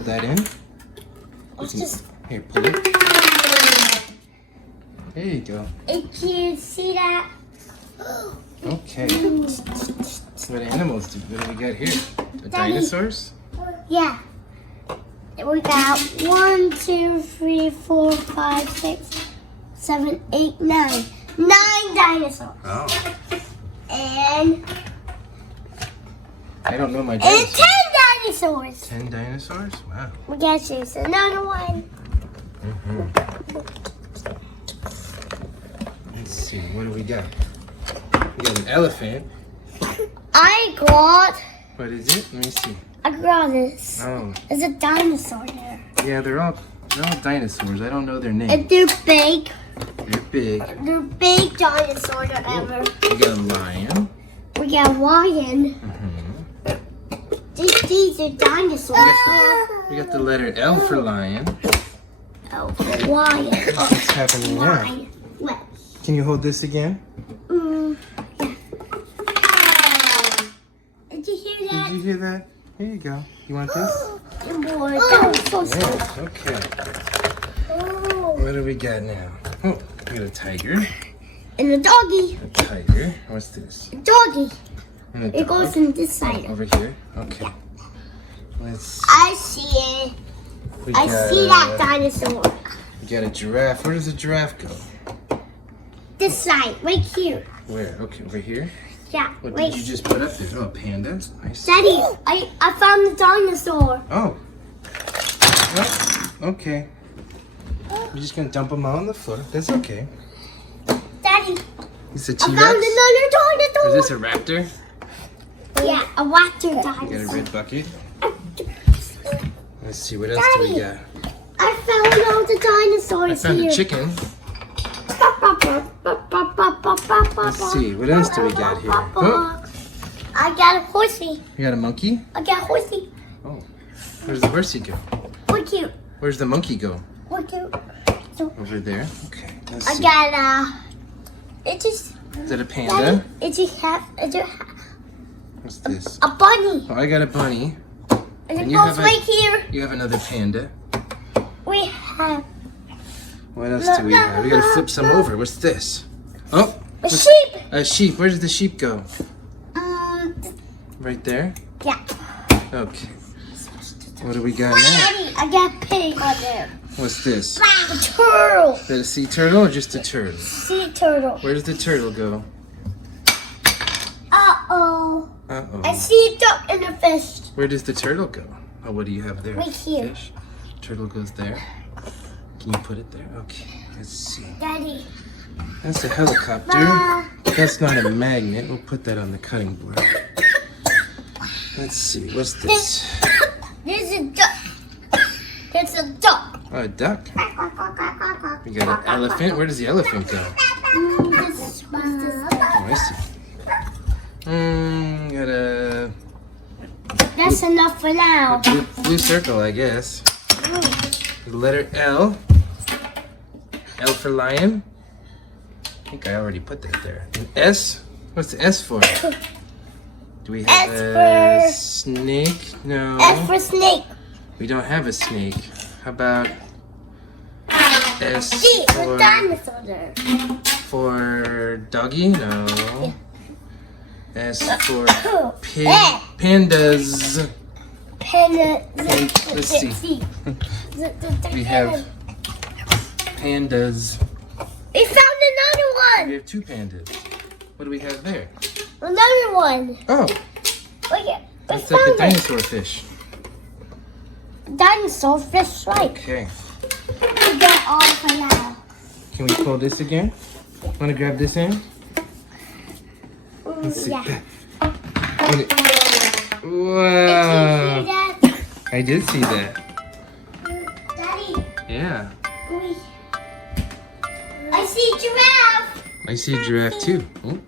hold that in. Let's just... Here, pull it. There you go. Can you see that? Okay. What animals do we got here? The Daddy. dinosaurs? Yeah. We got 1, 2, 3, 4, 5, 6, 7, 8, 9. 9 dinosaurs. Oh. And I don't know my 10 dinosaurs. dinosaurs. 10 dinosaurs? Wow. We got choose another one. Let's see. What do we got? We got an elephant. I got... What is it? Let me see. I got this. Oh. There's a dinosaur there. Yeah, they're all dinosaurs. I don't know their names. And they're big. They're big. They're big dinosaurs ever. We got a lion. We got a lion. These are dinosaurs. We got the letter L for lion. Oh, lion. What's happening now? Lion. What? Can you hold this again? Yeah. Did you hear that? Did you hear that? Here you go. You want this? Boy, that was so Yeah. slow. Okay. Oh. What do we got now? Oh, we got a tiger. And a doggy. A tiger. What's this? A doggy. And a It goes dog. in this side. Over here. Okay. Let's see. I see it. We I got, see that dinosaur. We got a giraffe. Where does the giraffe go? This side, right here. Where? Okay, over here. Yeah, What wait. did you just put up there? Oh, panda. Nice. Daddy, I found the dinosaur. Oh. Well, okay. We're just gonna dump them all on the floor. That's okay. Daddy, It's a I T-Rex. found another dinosaur. Is this a raptor? Yeah, a raptor You got a dinosaur. red bucket. Let's see, what else do we Daddy. got? I found all the I dinosaurs found here. a chicken. Let's see, what else do we got here? Oh, I got a horsey. you got a monkey? I got a horsey. Oh, where's the horsey go? What cute. Where's the monkey go? What cute. Over there. Okay, let's I see. got it just, Is that a Daddy, panda? it just have, What's this? a bunny. Oh, I got a bunny. And it And you goes have a- right here. You have another panda. We have What else do we have? We gotta flip some over. What's this? Oh, a sheep. a sheep. Where does the sheep go? Um, Right there? yeah. Okay. What do we got now? Daddy, I got a pig on there. What's this? A turtle. Is that a sea turtle or just a turtle? Sea turtle. Where does the turtle go? Uh-oh. I Uh-oh. see a duck and a fish. Where does the turtle go? Oh, what do you have there? Right here. Fish. Turtle goes there. Can you put it there? Okay, let's see. Daddy. That's a helicopter. Ma. That's not a magnet. We'll put that on the cutting board. Let's see. What's this? There's a duck. There's a duck. Oh, a duck. We got an elephant. Where does the elephant go? This one's this. Oh, I see. Got a That's enough for now. blue circle, I guess. The letter L. L for lion. I think I already put that there. An S. What's the S for? Do we have S a for- snake? No. S for snake. We don't have a snake. How about S G for for, dinosaur there. for doggy? No. S for pig. Pandas. Panda. Let's see. We have pandas. We found We another one. have two pandas. What do we have there? Another one. Oh, Look at. We that's like a found it. dinosaur fish. Dinosaur fish right. Okay. We got all for now. Can we pull this again? Want to grab this in? Let's see. Yeah. Wow. Did you see that? I did see that. Daddy, Yeah. I see giraffe. I see a giraffe too. Oh.